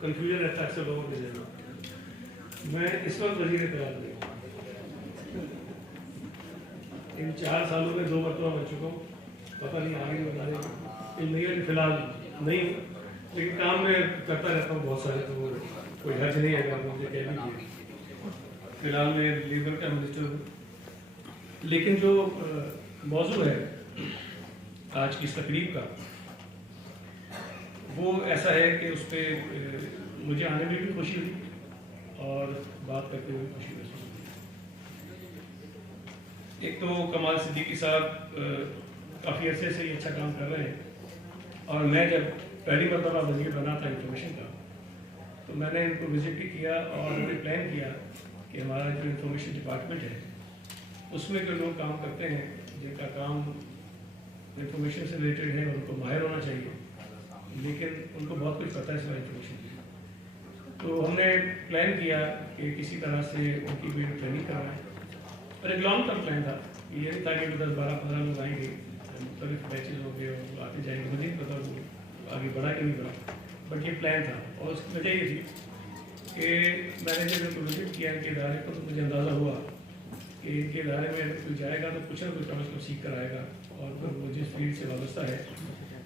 Confusion رہتا ہے اکثر لوگوں کے ذہن میں اس وقت وزیر اطلاعات نہیں ہوں، ان 4 سالوں میں 2 مرتبہ بن چکا ہوں، پتہ نہیں آگے بتانے نہیں، فی الحال نہیں ہوں، لیکن کام میں کرتا رہتا ہوں بہت سارے، تو کوئی حرج نہیں ہے اگر مجھے کہہ دیجیے۔ فی الحال میں لیبر کا منسٹر ہوں، لیکن جو موضوع ہے آج کی اس تقریب کا وہ ایسا ہے کہ اس پہ مجھے آنے میں بھی خوشی ہوئی اور بات کرتے ہوئے خوشی محسوس ہوئی۔ ایک تو کمال صدیقی صاحب کافی عرصے سے یہ اچھا کام کر رہے ہیں، اور میں جب پہلی مرتبہ وزیر بنا تھا انفارمیشن کا تو میں نے ان کو وزٹ بھی کیا اور ہم نے پلان کیا کہ ہمارا جو انفارمیشن ڈپارٹمنٹ ہے اس میں جو لوگ کام کرتے ہیں جن کا کام انفارمیشن سے ریلیٹڈ ہے ان کو ماہر ہونا چاہیے، لیکن ان کو بہت کچھ پتہ ہے سوائے انفارمیشن کی، تو ہم نے پلان کیا کہ کسی طرح سے ان کی بھی ٹریننگ کروائیں، اور ایک لانگ ٹرم پلان تھا، یہ نہیں تھا کہ 10 12 15 لوگ آئیں گے، مختلف بیچز ہو گئے اور آتے جائیں گے، مجھے نہیں پتا وہ آگے بڑھا کہ نہیں بڑھا، بٹ یہ پلان تھا۔ اور اس کی وجہ یہ تھی کہ میں نے جب ان کو وزٹ کیا ان کے ادارے کو تو مجھے اندازہ ہوا کہ ان کے ادارے میں اگر کوئی جائے گا تو کچھ نہ کچھ کم از کم سیکھ کر آئے گا، اور پھر وہ جس فیلڈ سے وابستہ ہے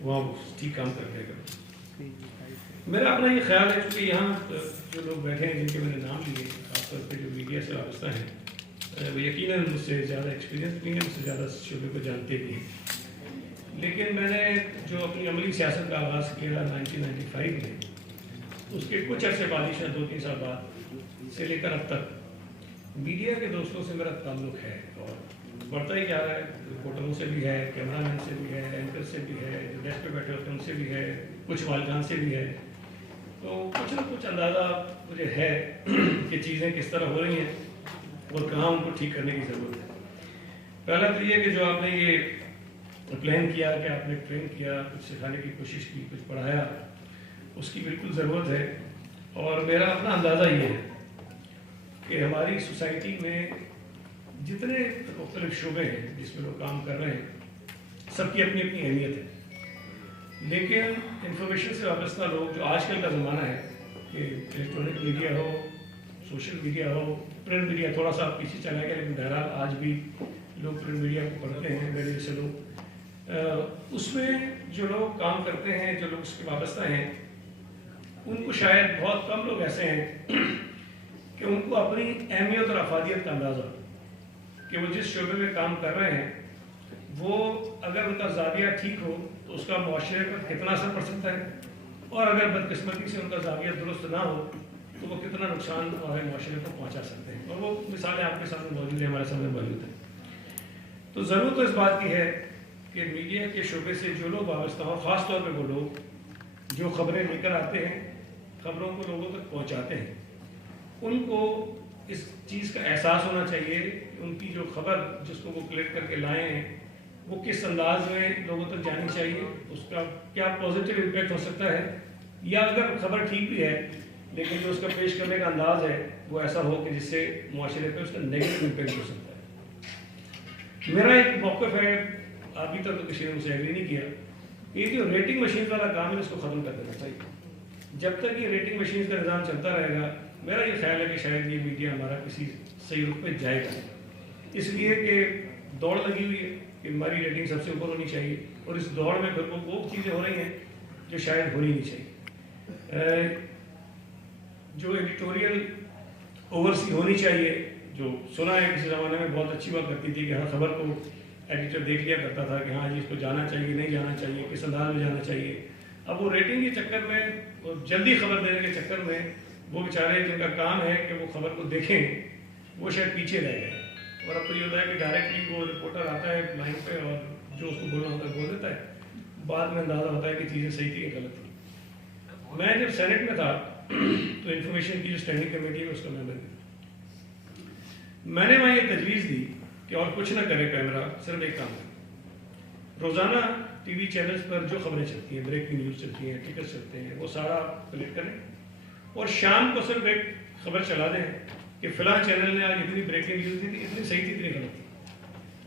وہاں ٹھیک کام کر دے گا۔ میرا اپنا یہ خیال ہے کہ یہاں جو لوگ بیٹھے ہیں جن کے میں نے نام لیے، خاص طور پہ جو میڈیا سے وابستہ ہیں، وہ یقیناً مجھ سے زیادہ ایکسپیرینس نہیں ہے، مجھ سے زیادہ شعبے کو جانتے بھی ہیں، لیکن میں نے جو اپنی عملی سیاست کا آغاز کیا 1995 میں، اس کے کچھ عرصے بعد ہی شاید 2-3 سال بعد سے لے کر اب تک میڈیا کے دوستوں سے میرا تعلق ہے اور بڑھتا ہی جا رہا ہے، رپورٹروں سے بھی ہے، کیمرہ مین سے بھی ہے، اینکر سے بھی ہے، جو ڈیسک پہ بیٹھے ہوتے ہیں ان سے بھی ہے، کچھ والدان سے بھی ہے، تو کچھ نہ کچھ اندازہ مجھے ہے کہ چیزیں کس طرح ہو رہی ہیں اور کہاں ان کو ٹھیک کرنے کی ضرورت ہے۔ پہلا تو یہ کہ جو آپ نے یہ پلان کیا کہ آپ نے ٹرین کیا، کچھ سکھانے کی کوشش کی، کچھ پڑھایا، اس کی بالکل ضرورت ہے، اور میرا اپنا اندازہ یہ ہے کہ ہماری سوسائٹی میں جتنے مختلف شعبے ہیں جس میں لوگ کام کر رہے ہیں سب کی اپنی اپنی اہمیت ہے، لیکن انفارمیشن سے وابستہ لوگ جو آج کل کا زمانہ ہے کہ الیکٹرانک میڈیا ہو، سوشل میڈیا ہو، پرنٹ میڈیا تھوڑا سا پیچھے چلا گیا لیکن بہرحال آج بھی لوگ پرنٹ میڈیا کو پڑھتے ہیں، میرے جیسے لوگ، اس میں جو لوگ کام کرتے ہیں، جو لوگ اس کے وابستہ ہیں، ان کو شاید بہت کم لوگ ایسے ہیں کہ ان کو اپنی اہمیت اور افادیت کا اندازہ کہ وہ جس شعبے میں کام کر رہے ہیں وہ اگر ان کا زاویہ ٹھیک ہو تو اس کا معاشرے پر کتنا اثر پڑ سکتا ہے، اور اگر بدقسمتی سے ان کا زاویہ درست نہ ہو تو وہ کتنا نقصان ہمارے معاشرے کو پہنچا سکتے ہیں، اور وہ مثالیں آپ کے سامنے موجود ہیں، ہمارے سامنے موجود ہیں۔ تو ضرورت تو اس بات کی ہے کہ میڈیا کے شعبے سے جو لوگ وابستہ ہوں، خاص طور پہ وہ لوگ جو خبریں لے کر آتے ہیں، خبروں کو لوگوں تک پہنچاتے ہیں، ان کو اس چیز کا احساس ہونا چاہیے کہ ان کی جو خبر جس کو وہ کلیکٹ کر کے لائے ہیں وہ کس انداز میں لوگوں تک جانی چاہیے، اس کا کیا پازیٹیو امپیکٹ ہو سکتا ہے، یا اگر خبر ٹھیک بھی ہے لیکن جو اس کا پیش کرنے کا انداز ہے وہ ایسا ہو کہ جس سے معاشرے پہ اس کا نیگیٹو امپیکٹ ہو سکتا ہے۔ میرا ایک موقف ہے، ابھی تک تو کسی نے مجھ سے ایگری نہیں کیا، یہ جو ریٹنگ مشین والا کام ہے اس کو ختم کر دینا چاہیے۔ جب تک یہ ریٹنگ مشین کا نظام چلتا رہے گا میرا یہ خیال ہے کہ شاید یہ میڈیا ہمارا کسی صحیح رخ پہ جائے گا، اس لیے کہ دوڑ لگی ہوئی ہے کہ ہماری ریٹنگ سب سے اوپر ہونی چاہیے، اور اس دوڑ میں پھر وہ چیزیں ہو رہی ہیں جو شاید ہونی نہیں چاہیے۔ جو ایڈیٹوریل اوورسی ہونی چاہیے، جو سنا ہے کسی زمانے میں بہت اچھی بات کرتی تھی کہ ہر خبر کو ایڈیٹر دیکھ لیا کرتا تھا کہ ہاں جی اس کو جانا چاہیے، نہیں جانا چاہیے، کس انداز میں جانا چاہیے، اب وہ ریٹنگ کے چکر میں اور جلدی خبر دینے کے چکر میں وہ بیچارے جن کا کام ہے کہ وہ خبر کو دیکھیں وہ شاید پیچھے رہ گئے، اور اب تو یہ ہوتا ہے کہ ڈائریکٹلی وہ رپورٹر آتا ہے لائن پہ اور جو اس کو بولنا ہوتا ہے بول دیتا ہے، بعد میں اندازہ ہوتا ہے کہ چیزیں صحیح تھی کہ غلط تھی۔ میں جب سینٹ میں تھا تو انفارمیشن کی جو اسٹینڈنگ کمیٹی ہے اس کا ممبر تھا، میں نے وہاں یہ تجویز دی کہ اور کچھ نہ کرے کیمرہ، صرف ایک کام کرے، روزانہ ٹی وی چینلز پر جو خبریں چلتی ہیں، بریکنگ نیوز چلتی ہیں، ٹکٹ چلتے ہیں، وہ سارا کلیکٹ کریں اور شام کو صرف ایک خبر چلا دیں کہ فلاں چینل نے آج اتنی بریکنگ نیوز دی تھی، اتنی صحیح تھی، اتنی غلط تھی،